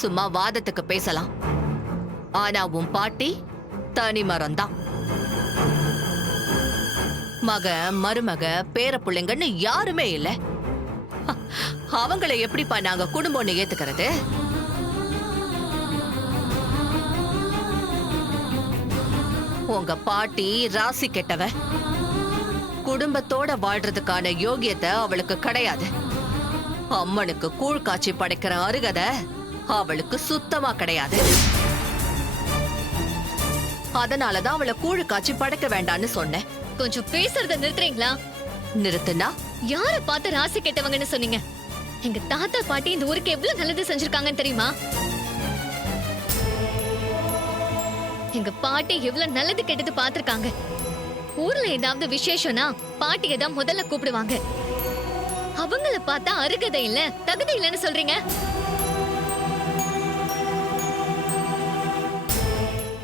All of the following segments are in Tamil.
சும்மா வாதத்துக்கு பேசலாம். ஆனா உன் பாட்டி தனி மரம்தான். மக, மருமக, பேர பிள்ளைங்கன்னு யாருமே இல்ல. அவங்கள எப்படிப்பா நாங்க குடும்பம்னு ஏத்துக்கிறது? உங்க பாட்டி ராசி கெட்டவ. குடும்பத்தோட வாழ்றதுக்கான யோகியத்தை அவளுக்கு கிடையாது. அம்மனுக்கு கூழ் காய்ச்சி படைக்கிற அருகதை அவளுக்கு சுத்தமா கிடையாது. அதனாலதான் அவளை கூழ் காய்ச்சி படைக்க வேண்டான்னு சொன்னேன். கொஞ்சம் பேசுறத நிறுத்துறீங்களா? நிறுத்துனா யார பார்த்து ராசி கெட்டவங்கன்னு சொன்னீங்க? எங்க தாத்தா பாட்டி இந்த ஊருக்கு எவ்வளவு நல்லது செஞ்சிருக்காங்கன்னு தெரியுமா? எங்க பாட்டி எவ்வளவு நல்லது கெட்டது பாத்திருக்காங்க. ஊர்ல ஏதாவது விசேஷம்னா பாட்டியை தான் முதல்ல கூப்பிடுவாங்க. அவங்கள பார்த்தா அருகதை இல்ல, தகுதி இல்லைன்னு சொல்றீங்க.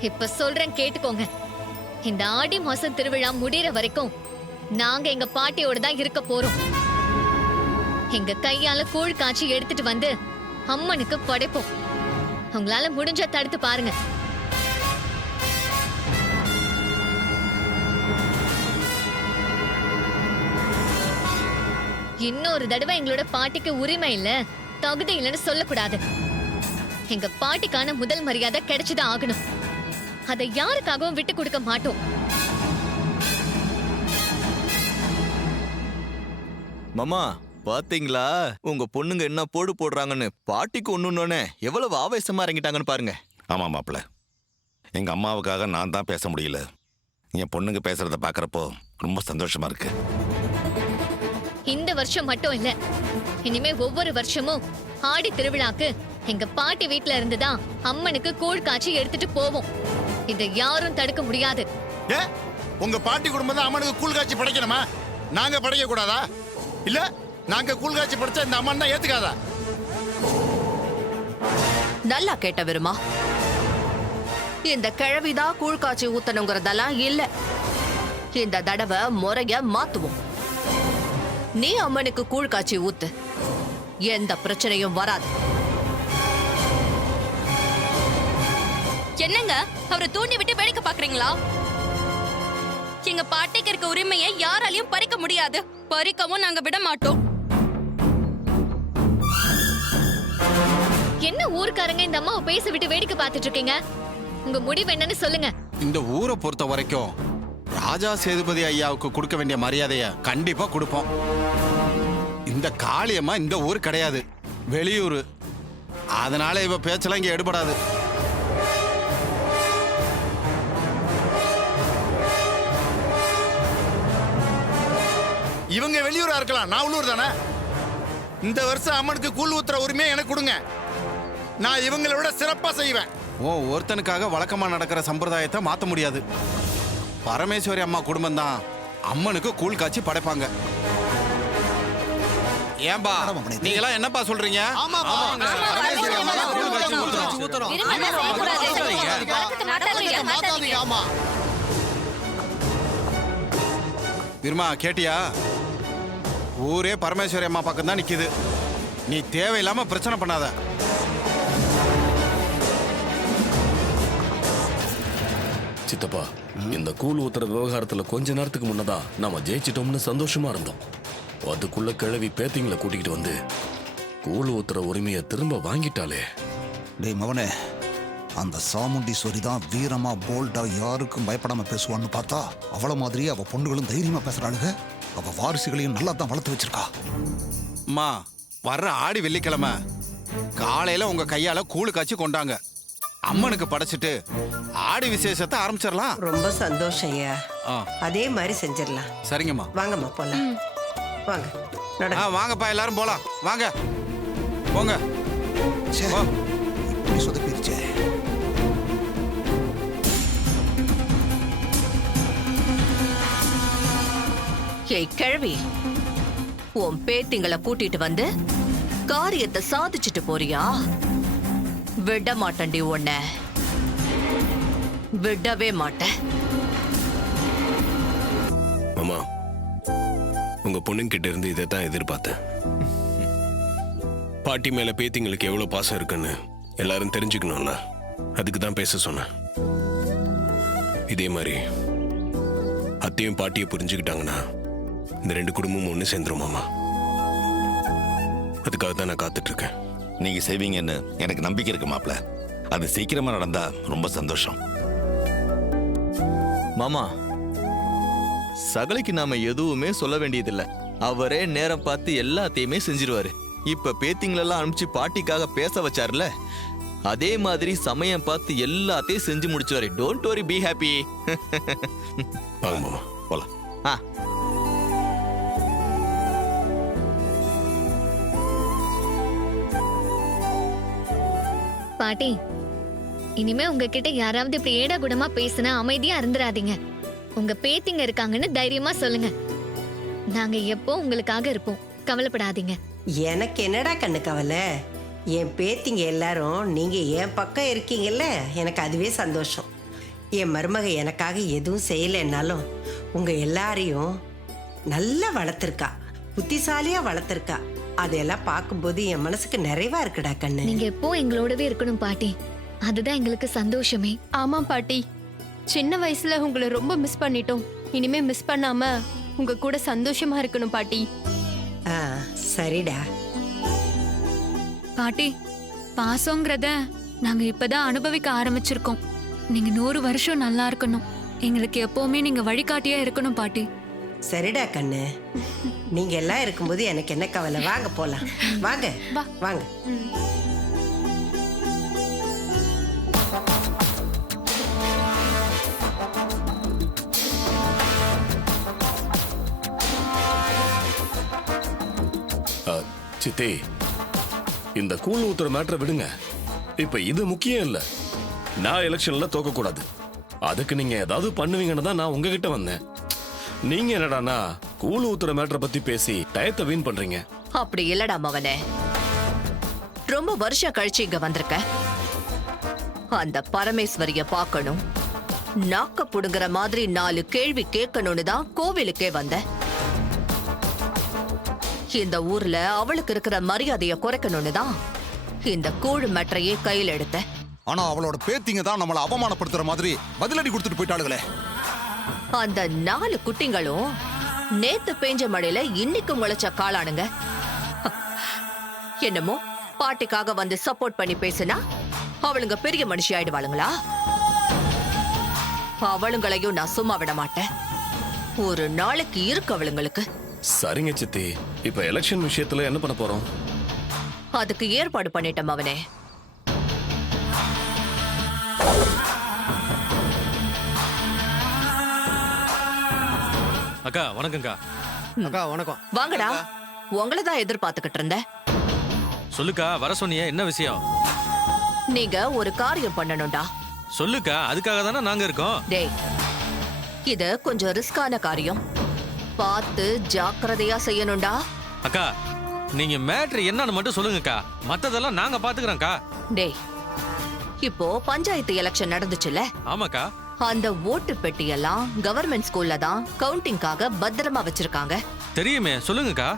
இப்ப சொல்றேன் கேட்டுக்கோங்க. இந்த ஆடி மாசம் திருவிழா முடியற வரைக்கும் நாங்க எங்க பாட்டியோட தான் இருக்க போறோம். எங்க கையால கூழ் காய்ச்சி எடுத்துட்டு வந்து அம்மனுக்கு படைப்போம். உங்களால முடிஞ்ச தடுத்து பாருங்க. இன்னொரு தடவை எங்களோட பாட்டிக்கு உரிமை இல்ல, தகுதி இல்லைன்னு சொல்லக்கூடாது. எங்க பாட்டிக்கான முதல் மரியாதை கிடைச்சுதான் ஆகணும். அதை யாருக்காகவும் விட்டு கொடுக்க மாட்டோம். மாமா பாத்தீங்களா உங்க பொண்ணுங்க என்ன போடு போடுறாங்கன்னு? பாட்டிக்கு ஒண்ணுன்னே எவ்வளவு ஆவேசமா இறங்கிட்டாங்கன்னு பாருங்க. ஆமா மாப்பிள்ள, எங்க அம்மாவுக்காக நான் தான் பேச முடியல. என் பொண்ணுங்க பேசுறத பாக்குறப்போ ரொம்ப சந்தோஷமா இருக்கு. இந்த வருஷம் மட்டும் இல்ல, இனிமே ஒவ்வொரு வருஷமும் ஆடி திருவிழாக்கு எங்க பாட்டி வீட்ல இருந்துதான் அம்மனுக்கு கூழ் காய்ச்சி எடுத்துட்டு போவோம். இதை யாரும் தடுக்க முடியாது. உங்க பாட்டி குடும்பம் தான் அம்மனுக்கு கூழ் காய்ச்சி படைக்கணுமா? நாங்க படைக்க கூடாதா? இல்ல நாங்க கூழ் காய்ச்சி படைச்சா இந்த அம்மன் தான் ஏத்துக்காதா? நல்லா கேட்ட விருமா. இந்த கிழவிதான் கூழ் காய்ச்சி ஊத்தணுங்கிறதெல்லாம் இல்ல. இந்த தடவை முறைய மாத்துவோம். நீ அம்மனுக்கு கூழ் காய்ச்சி ஊத்து, எந்த பிரச்சனையும் வராது. என்னங்க அவரை தூண்டி விட்டு வேடிக்கை பாக்குறீங்களா? எங்க பாட்டிக்கு இருக்க உரிமையை யாராலையும் பறிக்க முடியாது, பறிக்கவும் நாங்க விட மாட்டோம். என்ன ஊருக்காரங்க இந்த அம்மாவை பேச விட்டு வேடிக்கை பார்த்துட்டு இருக்கீங்க? உங்க முடிவு என்னன்னு சொல்லுங்க. இந்த ஊரை பொறுத்த வரைக்கும் ராஜா சேதுபதி ஐயாவுக்கு கொடுக்க வேண்டிய மரியாதைய கண்டிப்பா கொடுப்போம். இந்த காளியம்மா இந்த ஊர் கிடையாது, வெளியூர். அதனால இவ பேச்செல்லாம் இங்க எடுபடாது. இவங்க வெளியூரா இருக்கலாம், நான் உள்ளூர் தானே. இந்த வருஷம் அம்மனுக்கு கூழ் ஊத்துற உரிமையை எனக்கு கொடுங்க. நான் இவங்களை விட சிறப்பா செய்வேன். ஒருத்தனுக்காக வழக்கமா நடக்கிற சம்பிரதாயத்தை மாத்த முடியாது. பரமேஸ்வரி அம்மா குடும்பம் தான் அம்மனுக்கு கூழ் காய்ச்சி படைப்பாங்க. ஏன்பா நீங்களா என்னப்பா சொல்றீங்க? விருமா கேட்டியா? ஊரே பரமேஸ்வரி அம்மா பக்கம் தான் நிக்குது. நீ தேவையில்லாம பிரச்சனை பண்ணாத. சித்தப்பா, இந்த கூழ் ஊத்துற விவகாரத்துல கொஞ்ச நேரத்துக்கு முன்னதான் நாம ஜெயிச்சிட்டோம்னு சந்தோஷமா இருந்தோம். அதுக்குள்ள கிழவி பேத்திங்களை கூட்டிகிட்டு வந்து கூழ் ஊத்துற உரிமையை திரும்ப வாங்கிட்டாலே. டேய் மவனே, அந்த சாமுண்டீஸ்வரி தான் வீரமா போல்டா யாருக்கும் பயப்படாம பேசுவான்னு பார்த்தா அவள மாதிரி அவ பொண்ணுகளும் தைரியமா பேசுறாளுங்க. அவ வாரிசுகளையும் நல்லா தான் வளர்த்து வச்சிருக்கா. அம்மா, வர்ற ஆடி வெள்ளிக்கிழமை காலையில உங்க கையால கூழ் காய்ச்சி கொண்டாங்க. அம்மனுக்கு படைச்சிட்டு ஆடி விசேஷத்தை ஆரம்பிச்சிடலாம். ரொம்ப சந்தோஷம் ஐயா. அதே மாதிரி செஞ்சிடலாம். சரிங்கம்மா, வாங்கம்மா போலாம். வாங்க வாங்கப்பா, எல்லாரும் போலாம். வாங்க போங்க. இப்படி சொதப்பிருச்சே. ஏய் கிழவி, உன் பேத்திங்களை கூட்டிட்டு வந்து காரியத்தை சாதிச்சுட்டு போறியா? விட மாட்டேன்டி உன்ன, விடவே மாட்டேன். மாமா, உங்க பொண்ணுங்கிட்ட இருந்து இதை தான் எதிர்பார்த்தேன். பாட்டி மேல பேத்திங்களுக்கு எவ்வளவு பாசம் இருக்குன்னு எல்லாரும் தெரிஞ்சுக்கணும்ல, அதுக்கு தான் பேச சொன்னேன். இதே மாதிரி அத்தையும் பாட்டியை புரிஞ்சுக்கிட்டாங்கன்னா இந்த 2 குடும்பமும் ஒன்று சேர்ந்துரும் மாமா. அதுக்காக தான் நான் காத்துட்டு இருக்கேன். நீங்க செய்வீங்கன்னு எனக்கு நம்பிக்கை இருக்கு மாப்ள. அது சீக்கிரமா நடந்தா ரொம்ப சந்தோஷம். மாமா, சகலைக்கு நாம எதுவுமே சொல்ல வேண்டியதில்லை. அவரே நேரம் பார்த்து எல்லாத்தையுமே செஞ்சிருவாரு. இப்ப பேத்திங்களெல்லாம் அனுப்பிச்சு பாட்டிக்காக பேச வச்சாருல, அதே மாதிரி சமயம் பார்த்து எல்லாத்தையும் செஞ்சு முடிச்சுவாரு. Don't worry, be happy. வாங்க மாமா போலாம். ஆ, பாட்டி, இனிமே உங்ககிட்ட யாராவது இப்படி ஏடா கூடமா பேசினா அமைதியா இருந்துராதீங்க. உங்க பேத்திங்க இருக்காங்கன்னு தைரியமா சொல்லுங்க. நாங்க எப்போ உங்களுக்காக இருப்போம், கவலைப்படாதீங்க. எனக்கு என்னடா கண்ணு கவலை? என் பேத்திங்க எல்லாரும் நீங்க என் பக்கம் இருக்கீங்கல்ல, எனக்கு அதுவே சந்தோஷம். என் மருமக எனக்காக எதுவும் செய்யலைன்னாலும் உங்க எல்லாரையும் நல்லா வளர்த்துருக்கா, புத்திசாலியா வளர்த்துருக்கா. அதெல்லாம் பார்க்கும்போது என் மனசுக்கு நிறைவா இருக்குடா கண்ணு. நீங்க எப்போ எங்களோடவே இருக்கணும் பாட்டி, அதுதான் எங்களுக்கு சந்தோஷமே. ஆமா பாட்டி, சின்ன வயசுல உங்களை ரொம்ப மிஸ் பண்ணிட்டோம். இனிமே மிஸ் பண்ணாம உங்க கூட சந்தோஷமா இருக்கணும் பாட்டி. ஆ, சரிடா. பாட்டி, பாசங்கிறத நாங்க இப்பதான் அனுபவிக்க ஆரம்பிச்சிருக்கோம். நீங்க 100 வருஷம் நல்லா இருக்கணும். எங்களுக்கு எப்பவுமே நீங்க வழிகாட்டியா இருக்கணும் பாட்டி. சரிடா கண்ணு, நீங்க எல்லாம் இருக்கும்போது எனக்கு என்ன கவலை? வாங்க போலாம், வாங்க வாங்க. சித்தி, இந்த கூழ் ஊத்துற மேட்டரை விடுங்க. இப்ப இது முக்கியம் இல்ல. நான் எலெக்ஷன்ல தோக்க கூடாது. அதுக்கு நீங்க ஏதாவது பண்ணுவீங்கன்னு தான் நான் உங்ககிட்ட வந்தேன். நீங்க என்னடானா கூழ் ஊத்துற மேட்டரை பத்தி பேசி டயத்தை வீண் பண்றீங்க. அப்படி இல்லடா மவனே, ரொம்ப வருஷம் கழிச்சு இங்க வந்திருக்க. அந்த பரமேஸ்வரிய பார்க்கணும், நாக்க புடுங்குற மாதிரி 4 கேள்வி கேட்கணும்னு தான் கோவிலுக்கே வந்த. இந்த ஊர்ல அவளுக்கு இருக்கிற மரியாதைய குறைக்கணும்னு தான் இந்த கூழ் மேட்டரையே கையில் எடுத்த. ஆனா அவளோட பேத்திங்க தான் நம்மளை அவமானப்படுத்துற மாதிரி பதிலடி கொடுத்துட்டு போயிட்டாளுங்களே. அந்த 4 குட்டிங்களும் நேத்து பெஞ்ச மழையில இன்னைக்கு முளைச்ச காளானுங்க. என்னமோ பாட்டிக்காக வந்து சப்போர்ட் பண்ணி பேசினா அவளுங்க பெரிய மனுஷி ஆயிடுவாளுங்களா? அவளுங்களையும் நான் சும்மா விட மாட்டேன். ஒரு நாளைக்கு இருக்கு அவளுங்களுக்கு. சரிங்க சித்தி, இப்ப எலெக்ஷன் விஷயத்துல என்ன பண்ண போறோம்? அதுக்கு ஏற்பாடு பண்ணிட்டோம் அவனே. அக்கா வணக்கம்க்கா. அக்கா வணக்கம். வாங்கடா, உங்களை தான் எதிர்பார்த்துக்கிட்டு இருந்தேன். சொல்லுக்கா, வர சொன்னியே, என்ன விஷயம்? நீங்க ஒரு காரியம் பண்ணணும்டா. சொல்லுக்கா, அதுக்காக தானே நாங்க இருக்கோம். டேய், இது கொஞ்சம் ரிஸ்கான காரியம், பார்த்து ஜாக்கிரதையா செய்யணும்டா. அக்கா, நீங்க மேட்ரு என்னன்னு மட்டும் சொல்லுங்கக்கா, மத்ததெல்லாம் நாங்க பாத்துக்கிறோம்க்கா. டேய், இப்போ பஞ்சாயத்து எலெக்ஷன் நடந்துச்சுல? ஆமாக்கா. அந்த ஓட்டு பெட்டியெல்லாம் கவர்மெண்ட் ஸ்கூல்ல தான் கவுண்டிங்காக பத்திரமா வச்சிருக்காங்க. தெரியுமே, சொல்லுங்கக்கா.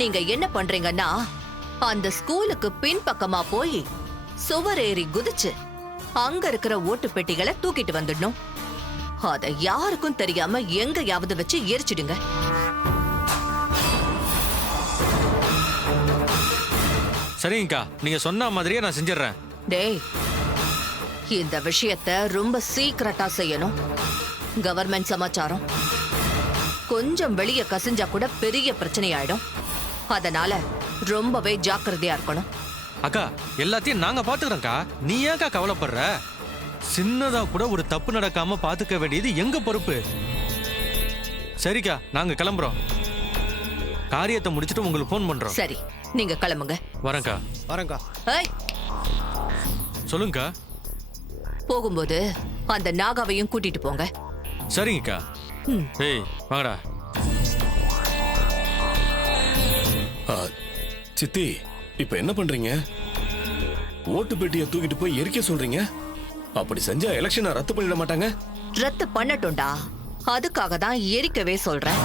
நீங்க என்ன பண்றீங்கன்னா, அந்த ஸ்கூலுக்கு பின்பக்கமா போய் சுவர் ஏறி குதிச்சு அங்க இருக்கிற ஓட்டு பெட்டிகளை தூக்கிட்டு வந்துடணும். அத யாருக்கும் தெரியாம எங்கயாவது வச்சு எரிச்சிடுங்க. சரிங்கக்கா, நீங்க சொன்ன மாதிரியே நான் செஞ்சிடறேன். டேய், இந்த விஷயத்த ரொம்ப சீக்கிரட்டா செய்யணும். கவர்மெண்ட் சமாச்சாரம் கொஞ்சம் வெளிய கசிஞ்சா கூட பெரிய பிரச்சனை ஆயிடும். அதனால ரொம்பவே ஜாக்கிரதையா இருக்கணும். அக்கா, எல்லாத்தையும் நாங்க பாத்துக்கிறோம்க்கா, நீ ஏன்க்கா கவலைப்படுற? சின்னதா கூட ஒரு தப்பு நடக்காம பாத்துக்க வேண்டியது எங்க பொறுப்பு. சரிக்கா, நாங்க கிளம்புறோம். காரியத்தை முடிச்சிட்டு உங்களுக்கு போன் பண்றோம். சரி, நீங்க கிளம்புங்க. வரேன்க்கா. வரேன்க்கா. ஏய், சொல்லுங்கக்கா. போகும்போது அந்த நாகாவையும் கூட்டிட்டு போங்க. சரிங்கக்கா. ஏய், வாங்கடா. சித்தி, இப்ப என்ன பண்றீங்க? ஓட்டு பெட்டியை தூக்கிட்டு போய் எரிக்க சொல்றீங்க? அப்படி செஞ்சா எலெக்ஷனை ரத்து பண்ணிட மாட்டாங்க? ரத்து பண்ணட்டும்டா, அதுக்காக தான் எரிக்கவே சொல்றேன்.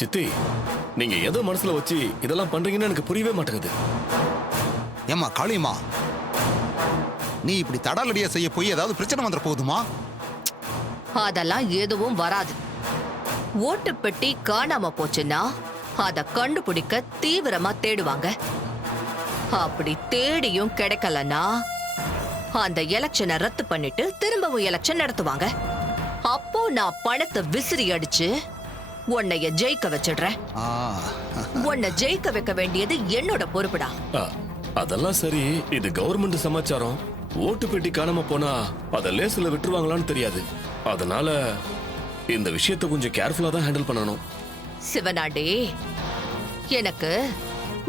சித்தி, நீங்க எதை மனசுல வச்சு இதெல்லாம் பண்றீங்கன்னு எனக்கு புரியவே மாட்டேங்குது. ஏம்மா காளியம்மா, நீ இப்படி தடாலடியா செய்ய போய் ஏதாவது பிரச்சனை வந்துட போகுதுமா? அதெல்லாம் எதுவும் வராது. ஓட்டு பெட்டி காணாம போச்சுன்னா அத கண்டுபிடிக்க தீவிரமா தேடுவாங்க. அப்படி தேடியும் கிடைக்கலன்னா அந்த எலெக்ஷனை ரத்து பண்ணிட்டு திரும்பவும் எலெக்ஷன் நடத்துவாங்க. அப்போ நான் பணத்தை விசிறி அடிச்சு உன்னைய ஜெயிக்க வச்சிடுறேன். உன்னை ஜெயிக்க வைக்க வேண்டியது என்னோட பொறுப்புடா. அதெல்லாம் சரி, இது கவர்மெண்ட் சமாச்சாரம். ஓட்டு பெட்டி காணாம போனா அத லேஸ்ல விட்டுருவாங்களான்னு தெரியாது. அதனால இந்த விஷயத்தை கொஞ்சம் கேர்ஃபுல்லா தான் ஹேண்டில் பண்ணணும். சிவனாண்டி, எனக்கு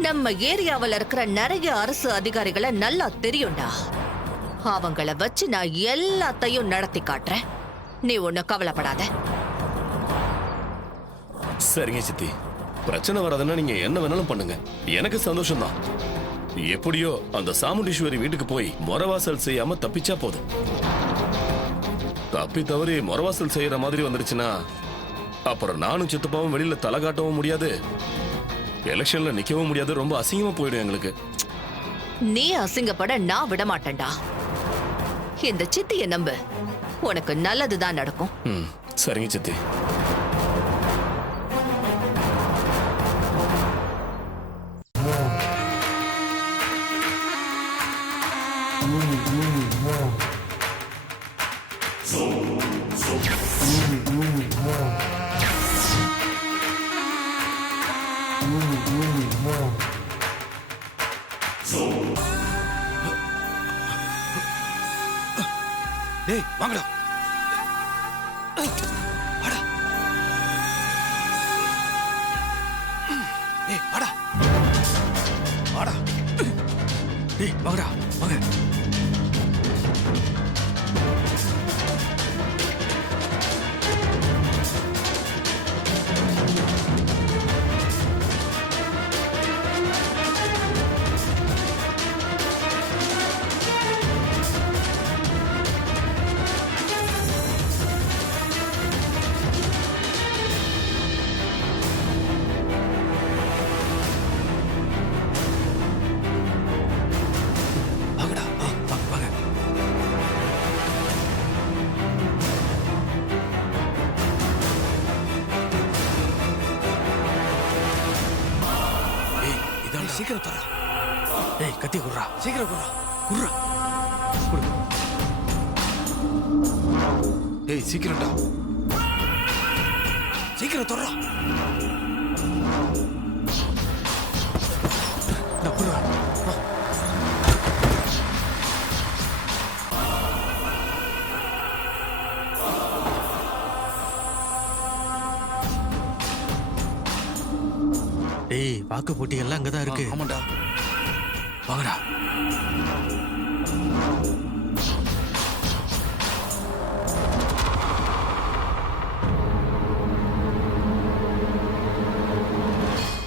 நம்ம ஏரியாவில் இருக்கிற நிறைய அரசு அதிகாரிகளை நல்லா தெரியும்டா. அவங்கள வச்சு நான் எல்லாத்தையும் நடத்தி காட்டுறேன். நீ ஒண்ணு கவலைப்படாத. சரிங்க சித்தி, பிரச்சனை வராதுன்னா நீங்க என்ன வேணாலும் பண்ணுங்க, எனக்கு சந்தோஷம் தான். எப்படியோ அந்த சாமுண்டீஸ்வரி வீட்டுக்கு போய் மொரவாசல் செய்யாம தப்பிச்சா போதும். தப்பி தவறி மொரவாசல் செய்யற மாதிரி வந்துருச்சுன்னா அப்புறம் நானும் சித்தப்பாவும் வெளியில தலை காட்டவும் முடியாது, எலெக்ஷன்ல நிக்கவும் முடியாது. ரொம்ப அசிங்கமா போயிடும் எங்களுக்கு. நீ அசிங்கப்பட நான் விட மாட்டேன்டா. இந்த சித்திய நம்பு, உனக்கு நல்லதுதான் நடக்கும். சரிங்க சித்தி. டேய் வாங்கடா. வாடா. டேய் வாடா. வாடா. டேய் வாங்கடா. வாங்க. சீக்கிரம் தர. டேய் கத்தி குர்ரா, சீக்கிரம் குர்ரா. குர்ரா. குடு. டேய் சீக்கிரம்டா. சீக்கிரம் தர. நான் குர்ரா. டேய் வாக்கு போட்டி எல்லாம் அங்கதான் இருக்கு. ஆமாண்டா. வாங்கடா.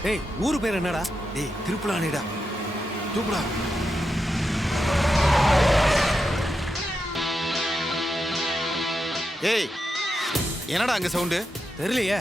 டேய் ஊரு பேர் என்னடா? டேய் திருப்புலானிடா. தூக்குடா. ஏய் என்னடா அங்க சவுண்டு? தெரியலையே.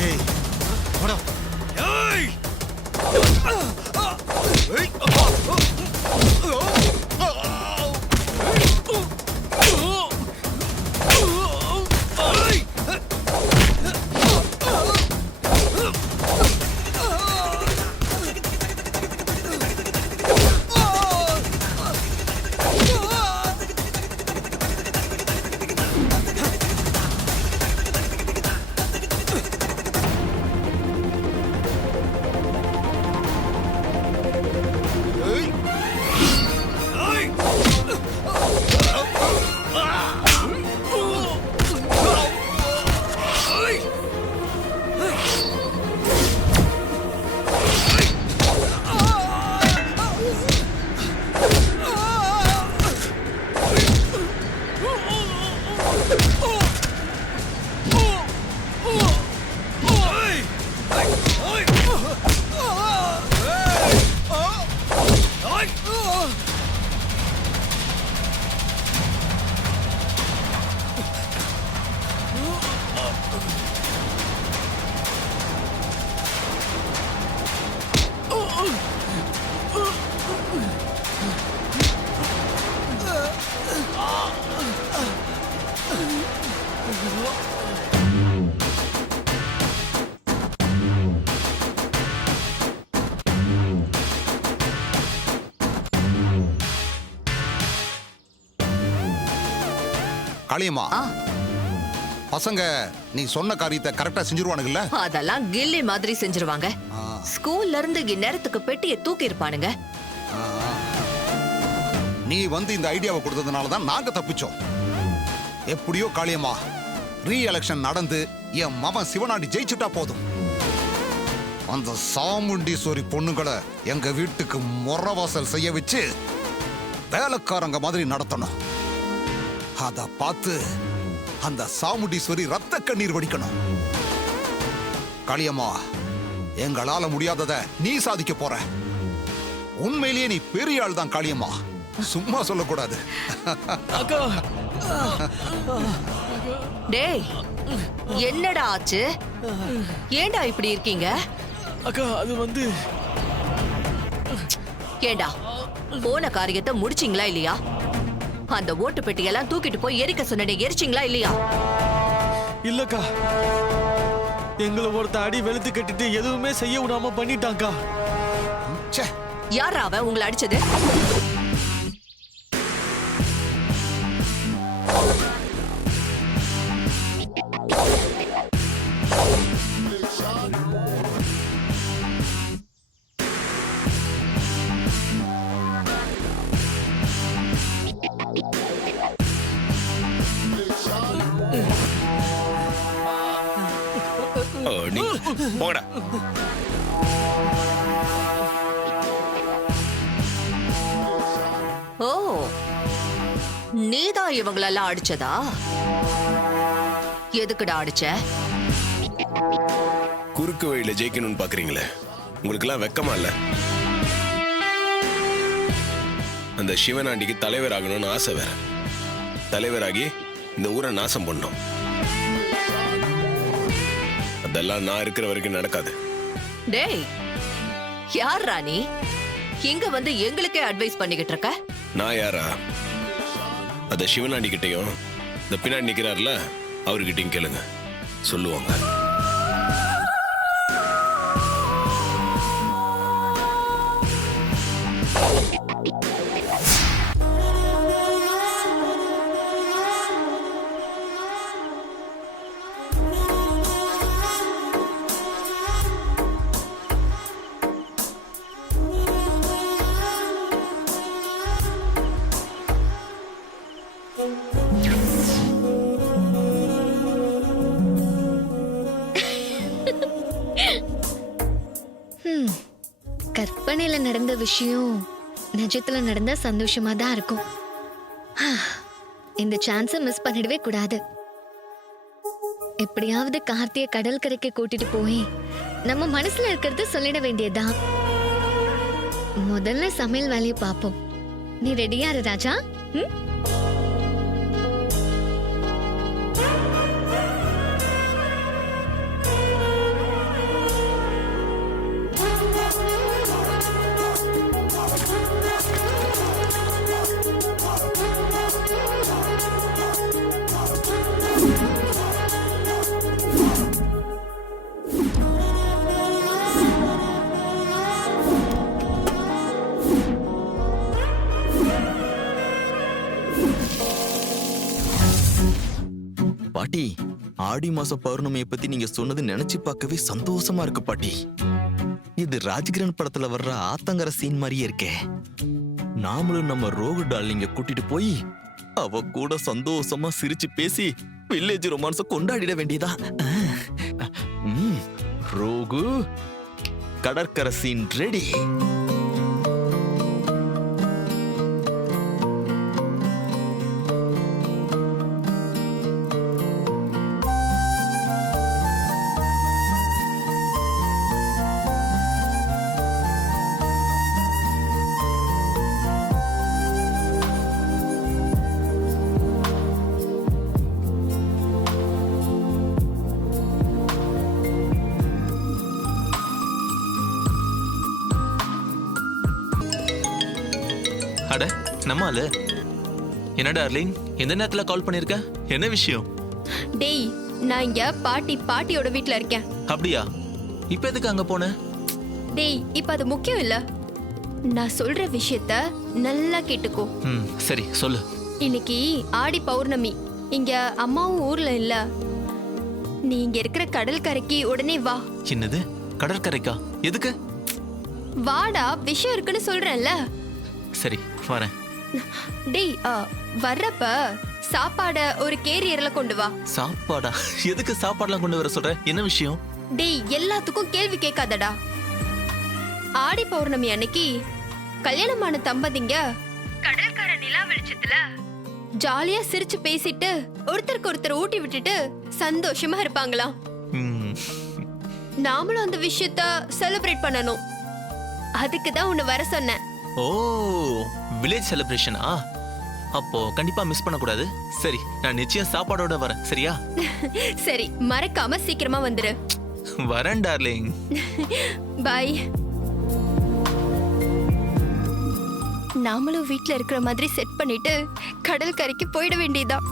ஏய் வாடா. ஏய் காளியம்மா, ஆ, பசங்க நீ சொன்ன காரியத்தை கரெக்டா செஞ்சிருவானுங்கல்ல? அதெல்லாம் கில்லி மாதிரி செஞ்சிருவாங்க. ஸ்கூல்ல இருந்து இந்நேரத்துக்கு பெட்டியை தூக்கி இருப்பானுங்க. நீ வந்து இந்த ஐடியாவை கொடுத்ததுனால தான் நாங்க தப்பிச்சோம். எப்படியோ காளியம்மா, ரீ எலெக்ஷன் நடந்து என் மகன் சிவனாண்டி ஜெயிச்சுட்டா போதும். அந்த சாமுண்டீஸ்வரி பொண்ணுங்களை எங்க வீட்டுக்கு முறவாசல் செய்ய வச்சு வேலைக்காரங்க மாதிரி நடத்தணும். அத பார்த்து அந்த சாமுண்டீஸ்வரி ரத்த கண்ணீர் வடிக்கணும். காளியம்மா, எங்களால முடியாதத நீ சாதிக்க போற. உண்மையிலேயே நீ பெரிய ஆள் தான் காளியம்மா, சும்மா சொல்லக்கூடாது. டேய், என்னடா ஆச்சு? ஏண்டா இப்படி இருக்கீங்க? அக்கா அது வந்து ஏண்டா, போன காரியத்தை முடிச்சிங்களா இல்லையா? அந்த ஓட்டு பெட்டியெல்லாம் தூக்கிட்டு போய் எரிக்க சொன்னே, எரிச்சிங்களா இல்லையா? இல்லக்கா, எங்களை ஒருத்த அடி வெளுத்து கட்டிட்டு எதுவுமே செய்ய விடாம பண்ணிட்டாங்கா. ச்சே, யாரா அவன் உங்களை அடிச்சது? போடா. ஓ, நீதான் இவங்களெல்லாம் அடிச்சதா? எதுக்குடா அடிச்ச? குறுக்கு வழியில ஜெயிக்கணும்னு பாக்குறீங்களே, உங்களுக்கு எல்லாம் வெக்கமா இல்ல? அந்த சிவனாண்டிக்கு தலைவர் ஆகணும்னு ஆசை வேற. தலைவராகி இந்த ஊரை நாசம் பண்ணோம். அதெல்லாம் நான் இருக்கிற வரைக்கும் நடக்காது. டேய், யார் ராணி இங்க வந்து எங்களுக்கே அட்வைஸ் பண்ணிக்கிட்டு இருக்க? நான் யாரா? அத சிவனாண்டி கிட்டையும் இந்த பின்னாடி நிக்கிறாருல அவர்கிட்டையும் கேளுங்க, சொல்லுவாங்க. கற்பனையில நடந்த விஷயம் நிஜத்துல நடந்தா சந்தோஷமா தான் இருக்கும். இந்த சான்ஸை மிஸ் பண்ணிடவே கூடாது. எப்படியாவது கார்த்திய கடல் கரைக்கு கூட்டிட்டு போய் நம்ம மனசுல இருக்கிறது சொல்லிட வேண்டியதுதான். முதல்ல சமையல் வேலையை பார்ப்போம். நீ ரெடியா இரு ராஜா. பாட்டி, ஆடி மாச பௌர்ணமியை பத்தி நீங்க சொன்னது நினைச்சு பார்க்கவே சந்தோஷமா இருக்கு பாட்டி. இது ராஜ்கிரண் படத்துல வர்ற ஆத்தங்கர சீன் மாதிரியே இருக்கே. நாமளும் நம்ம ரோகு டார்லிங்க கூட்டிட்டு போய் அவ கூட சந்தோஷமா சிரிச்சு பேசி வில்லேஜ் ரொமான்ஸ கொண்டாடிட வேண்டியதா. ரோகு, கடற்கரை சீன் ரெடி. அட, நம்ம ஆளு. என்ன டார்லிங், எந்த நேரத்துல கால் பண்ணிருக்க? என்ன விஷயம்? டேய் நான் இங்க பாட்டியோட வீட்ல இருக்கேன். அப்படியா? இப்ப எதுக்கு அங்க போன? டேய் இப்ப அது முக்கியம் இல்ல. நான் சொல்ற விஷயத்த நல்லா கேட்டுக்கோ. சரி சொல்லு. இன்னைக்கு ஆடி பௌர்ணமி. இங்க அம்மாவும் ஊர்ல இல்ல. நீ இங்க இருக்கிற கடற்கரைக்கு உடனே வா. என்னது கடற்கரைக்கா? எதுக்கு? வாடா, விஷயம் இருக்குன்னு சொல்றேன்ல. சரி வரேன். டேய் வர்றப்ப சாப்பாட ஒரு கேரியர்ல கொண்டு வா. சாப்பாடா? எதுக்கு சாப்பாடுலாம் கொண்டு வர சொல்ற? என்ன விஷயம்? டேய் எல்லாத்துக்கும் கேள்வி கேட்காதடா. ஆடி பௌர்ணமி அன்னைக்கு கல்யாணமான தம்பதிங்க கடற்கரை நிலா வெளிச்சத்துல ஜாலியா சிரிச்சு பேசிட்டு ஒருத்தருக்கு ஒருத்தர் ஊட்டி விட்டுட்டு சந்தோஷமா இருப்பாங்களாம். நாமளும் அந்த விஷயத்த செலிப்ரேட் பண்ணணும். அதுக்கு தான் உன்னை வர சொன்னேன். ஓ, வில்லேஜ் செலிப்ரேஷனா? அப்போ கண்டிப்பா மிஸ் பண்ண கூடாது. சரி, நான் நிச்சயம் சாப்பாடோட வரேன். சரியா? சரி, மறக்காம சீக்கிரமா வந்துரு. வரேன் டார்லிங். பாய். நாமளும் வீட்ல இருக்கிற மாதிரி செட் பண்ணிட்டு கடற்கரைக்கு போயிட வேண்டியதுதான்.